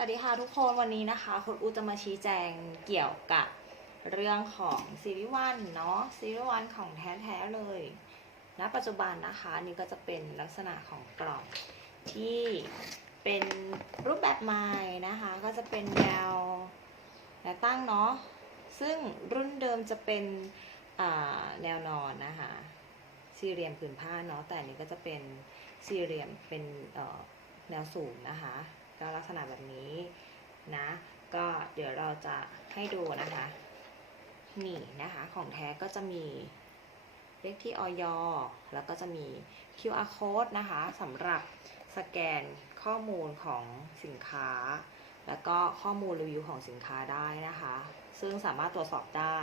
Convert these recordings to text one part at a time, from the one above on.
วัสดีค่ะทุกคนวันนี้นะคะคุณอูจะมาชี้แจงเกี่ยวกับเรื่องของซีรีส์วันเนาะซีรีส์วันของแท้ๆเลยณปัจจุบันนะคะนี่ก็จะเป็นลักษณะของกล่องที่เป็นรูปแบบใหม่นะคะ ก็จะเป็นแนวแนวตั้งเนาะซึ่งรุ่นเดิมจะเป็นแนวนอนนะคะสี่เหลี่ยมผืนผ้าเนาะแต่นี้ก็จะเป็นสี่เหลี่ยมเป็นแนวสูงนะคะ ก็ลักษณะแบบนี้นะ ก็เดี๋ยวเราจะให้ดูนะคะนี่นะคะของแท้ก็จะมีเลขที่ออยแล้วก็จะมี QR code นะคะสำหรับสแกนข้อมูลของสินค้า แล้วก็ข้อมูลรีวิวของสินค้าได้นะคะ ซึ่งสามารถตรวจสอบได้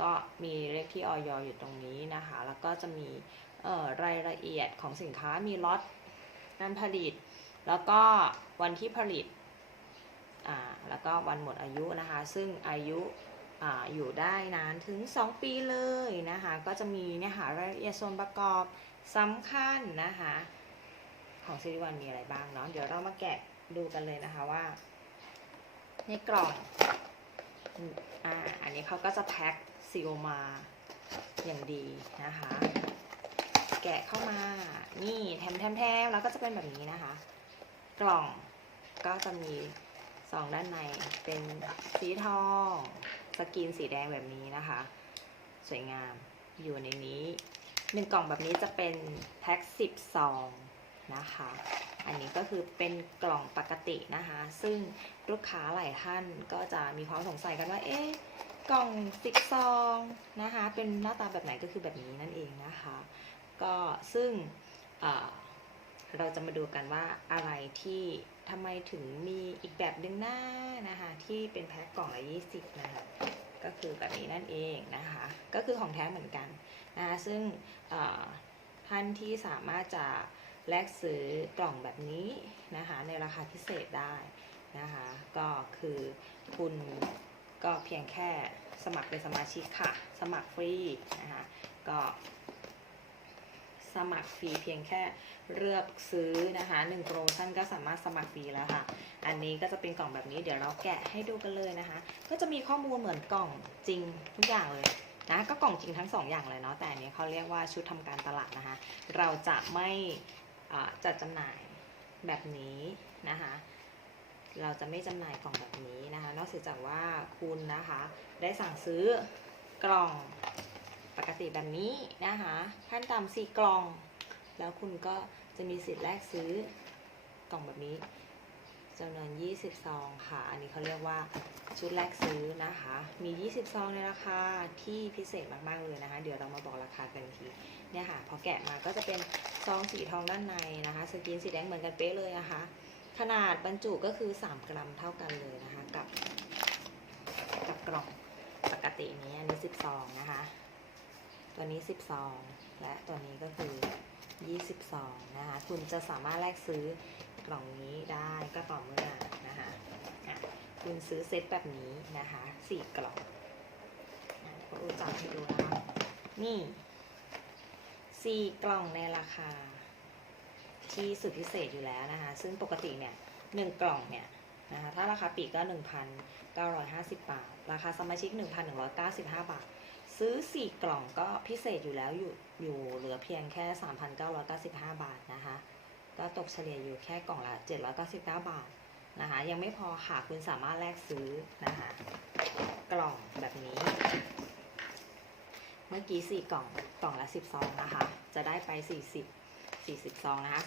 ก็มีเลขที่ออยอยู่ตรงนี้นะคะ แล้วก็จะมีรายละเอียดของสินค้ามีล็อตการผลิต แล้วก็วันที่ผลิตอ่าแล้วก็วันหมดอายุนะคะ ซึ่งอายุอ่าอยู่ได้นานถึง 2 ปีเลยนะคะ ก็จะมีเนี่ยค่ะรายละเอียดส่วนประกอบสำคัญนะคะ ของซีรีส์วันมีอะไรบ้างเนาะเดี๋ยวเรามาแกะดูกันเลยนะคะว่า ในกล่องอ่าอันนี้เขาก็จะแพ็คซีลมาอย่างดีนะคะ แกะเข้ามา นี่แถมแถมแถมแล้วก็จะเป็นแบบนี้นะคะ กล่องก็จะมีสองด้านในเป็นสีทองสกรีนสีแดงแบบนี้นะคะ สวยงามอยู่ในนี้หนึ่งกล่องแบบนี้จะเป็นแพ็คสิบซองนะคะ อันนี้ก็คือเป็นกล่องปกตินะคะ ซึ่งลูกค้าหลายท่านก็จะมีความสงสัยกันว่า เอ๊ะกล่องสิบซองนะคะ เป็นหน้าตาแบบไหนก็คือแบบนี้นั่นเองนะคะ ก็ซึ่งอ่า เราจะมาดูกันว่าอะไรที่ทำไมถึงมีอีกแบบหนึ่งหน้านะคะ ที่เป็นแพ็คกล่องละ20นะคะก็คือแบบนี้นั่นเองนะคะ ก็คือของแท้เหมือนกันนะคะซึ่งท่านที่สามารถจะแลกซื้อกล่องแบบนี้นะคะ ในราคาพิเศษได้นะคะ ก็คือคุณก็เพียงแค่สมัครเป็นสมาชิกค่ะ สมัครฟรีนะคะ ก็ สมัครฟรีเพียงแค่เลือกซื้อนะคะหนึ่งโปรโมชั่นก็สามารถสมัครฟรีแล้วค่ะ อันนี้ก็จะเป็นกล่องแบบนี้เดี๋ยวเราแกะให้ดูกันเลยนะคะ ก็จะมีข้อมูลเหมือนกล่องจริงทุกอย่างเลยนะก็กล่องจริงทั้งสองอย่างเลยเนาะแต่อันนี้เขาเรียกว่าชุดทำการตลาดนะคะ เราจะไม่อ่าจัดจำหน่ายแบบนี้นะคะเราจะไม่จำหน่ายกล่องแบบนี้นะคะ นอกจากว่าคุณนะคะ ได้สั่งซื้อกล่อง กติแบบนี้นะคะ ขั้นต่ำสี่กล่อง แล้วคุณก็จะมีสิทธิ์แลกซื้อกล่องแบบนี้จำนวน20ซองค่ะ อันนี้เขาเรียกว่าชุดแลกซื้อนะคะ มี 20 ซองในราคาที่พิเศษมากๆเลยนะคะ เดี๋ยวเรามาบอกราคากันที เนี่ยค่ะ พอแกะมาก็จะเป็นซองสีทองด้านในนะคะ สกรีนสีแดงเหมือนกันเป๊ะเลยนะคะ ขนาดบรรจุก็คือ 3 กรัมเท่ากันเลยนะคะ กับ กับกล่องปกตินี้อันนี้10ซองนะคะ ตัวนี้10ซองและตัวนี้ก็คือ20ซองนะคะ คุณจะสามารถแลกซื้อกล่องนี้ได้ก็ต่อเมื่อนะคะะคุณซื้อเซตแบบนี้นะคะ4กล่องอะเดี๋ยวก็อูจับให้ดูนะคะนี่4กล่องในราคา ที่สุดพิเศษอยู่แล้วนะคะ ซึ่งปกติเนี่ยหนึ่งกล่องเนี่ยนะคะถ้าราคาปีกก็ 1,950 บาท ราคาสมาชิก 1,195 บาท ซื้อ 4 กล่องก็พิเศษอยู่แล้วอยู่อยู่เหลือเพียงแค่ 3,995 บาทนะคะ ก็ตกเฉลี่ยอยู่แค่กล่องละ 799 บาทนะคะ ยังไม่พอค่ะคุณสามารถแลกซื้อนะคะ กล่องแบบนี้ เมื่อกี้ 4 กล่องกล่องละ 10 ซองนะคะ จะได้ไป 40 40 ซองนะคะ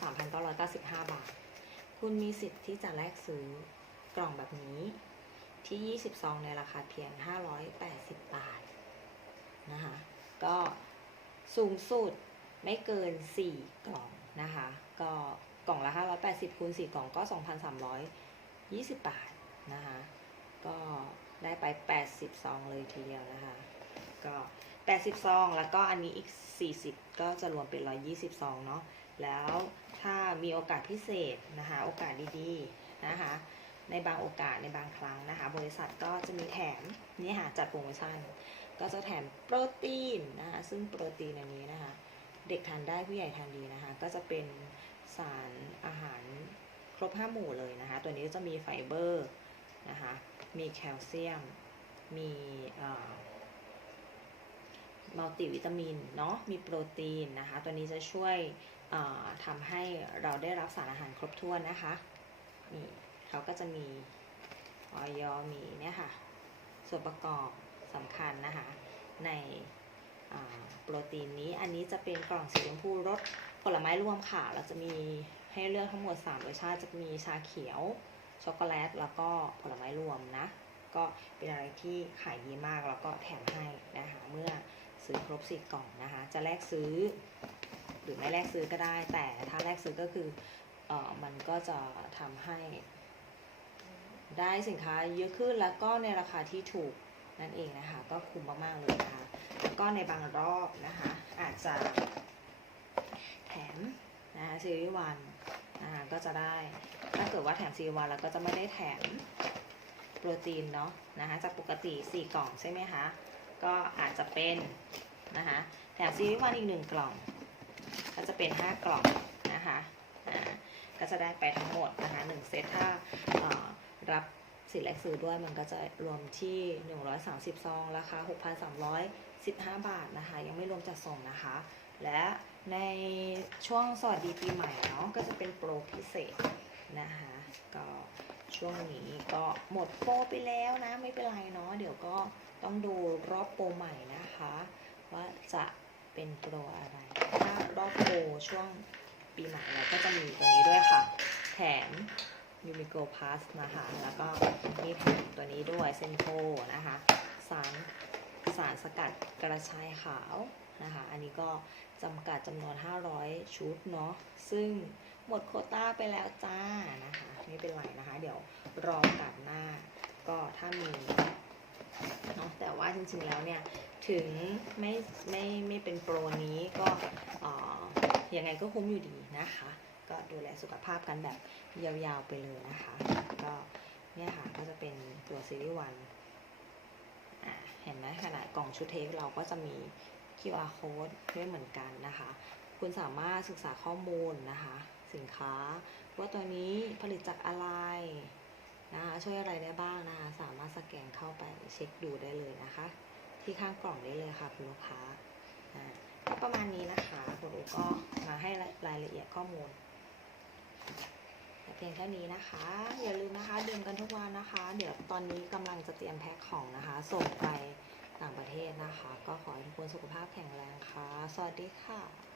3,995 บาท คุณมีสิทธิ์ที่จะแลกซื้อกล่องแบบนี้ที่ 20 ซองในราคาเพียง 580 บาท นะคะ ก็สูงสุดไม่เกิน 4 กล่องนะคะ ก็กล่องละ 580คูณ4กล่องก็ 2,320 บาทนะคะ ก็ได้ไป 80 ซองเลยทีเดียวนะคะ ก็ 80 ซอง แล้วก็อันนี้อีก 40 ก็จะรวมเป็น 120 ซองเนาะ แล้วถ้ามีโอกาสพิเศษนะคะ โอกาสดีๆนะคะ ในบางโอกาสในบางครั้งนะคะ บริษัทก็จะมีแถมนี่ค่ะจัดโปรโมชั่น ก็จะแถมโปรตีนนะคะ ซึ่งโปรตีนอันนี้นะคะ เด็กทานได้ผู้ใหญ่ทานดีนะคะ ก็จะเป็นสารอาหารครบห้าหมู่เลยนะคะ ตัวนี้จะมีไฟเบอร์นะคะ มีแคลเซียม มีมัลติวิตามินเนาะ มีโปรตีนนะคะ ตัวนี้จะช่วยทำให้เราได้รับสารอาหารครบถ้วนนะคะ นี่เขาก็จะมีออยมีเนี่ยค่ะ ส่วนประกอบ สำคัญนะคะในโปรตีนนี้อันนี้จะเป็นกล่องสีชมพูรสผลไม้รวมค่ะ เราจะมีให้เลือกทั้งหมด3รสชาติจะมีชาเขียว ช็อกโกแลต แล้วก็ผลไม้รวมนะ ก็เป็นอะไรที่ขายดีมากแล้วก็แถมให้นะคะเมื่อซื้อครบ4กล่องนะคะ จะแลกซื้อ หรือไม่แลกซื้อก็ได้ แต่ถ้าแลกซื้อก็คือเออมันก็จะทำให้ได้สินค้าเยอะขึ้นแล้วก็ในราคาที่ถูก นั่นเองนะคะ ก็คุ้มมากๆเลยนะคะแล้วก็ในบางรอบนะคะ อาจจะแถมนะคะซีรีส์วันนะคะก็จะได้ถ้าเกิดว่าแถมซีรีส์วันแล้วก็จะไม่ได้แถมโปรตีนเนาะนะคะจากปกติ 4 กล่องใช่ไหมคะก็อาจจะเป็นนะคะแถมซีรีส์วันอีก 1 กล่อง ก็จะเป็น 5 กล่องนะคะก็จะได้ไปทั้งหมดนะคะ1เซตถ้ารับ สิทธิ์แลกซื้อด้วยมันก็จะรวมที่ 130 ซอง ราคา 6,315 บาทนะคะ ยังไม่รวมจัดส่งนะคะ และในช่วงสวัสดีปีใหม่เนาะก็จะเป็นโปรพิเศษนะคะก็ช่วงนี้ก็หมดโปรไปแล้วนะ ไม่เป็นไรเนาะเดี๋ยวก็ต้องดูรอบโปรใหม่นะคะ ว่าจะเป็นโปรอะไร ถ้ารอบโปรช่วงปีใหม่เราก็จะมีตัวนี้ด้วยค่ะ แถม ยูมิโกพาสนะคะ แล้วก็มีแถมตัวนี้ด้วยเซนโ o นะคะ สารสารสกัดกระชายขาวนะคะ อันนี้ก็จำกัดจำนวน 500 ชุดเนาะ ซึ่งหมดโคต้าไปแล้วจ้านะคะ ไม่เป็นไรนะคะ เดี๋ยวรอกับหน้าก็ถ้ามีเนาะ แต่ว่าจริงๆแล้วเนี่ย ถึงไม่ไม่ไม่เป็นโปรนี้ก็เอ่อยังไงก็คุ้มอยู่ดีนะคะ ก็ดูแลสุขภาพกันแบบยาวๆไปเลยนะคะ ก็เนี่ยค่ะก็จะเป็นตัวซีรีส์วันอะเห็นไหมขนาดกล่องชุดเทปเราก็จะมี QR code ด้วยเหมือนกันนะคะ คุณสามารถศึกษาข้อมูลนะคะ สินค้าว่าตัวนี้ผลิตจากอะไรนะคะช่วยอะไรได้บ้างนะคะ สามารถสแกนเข้าไปเช็คดูได้เลยนะคะ ที่ข้างกล่องได้เลยค่ะคุณลูกค้าอ่าก็ประมาณนี้นะคะคุณลูกก็มาให้รายละเอียดข้อมูล เพียงแค่นี้นะคะ อย่าลืมนะคะดื่มกันทุกวันนะคะ เดี๋ยวตอนนี้กำลังจะเตรียมแพ็คของนะคะ ส่งไปต่างประเทศนะคะ ก็ขอให้ทุกคนสุขภาพแข็งแรงค่ะ สวัสดีค่ะ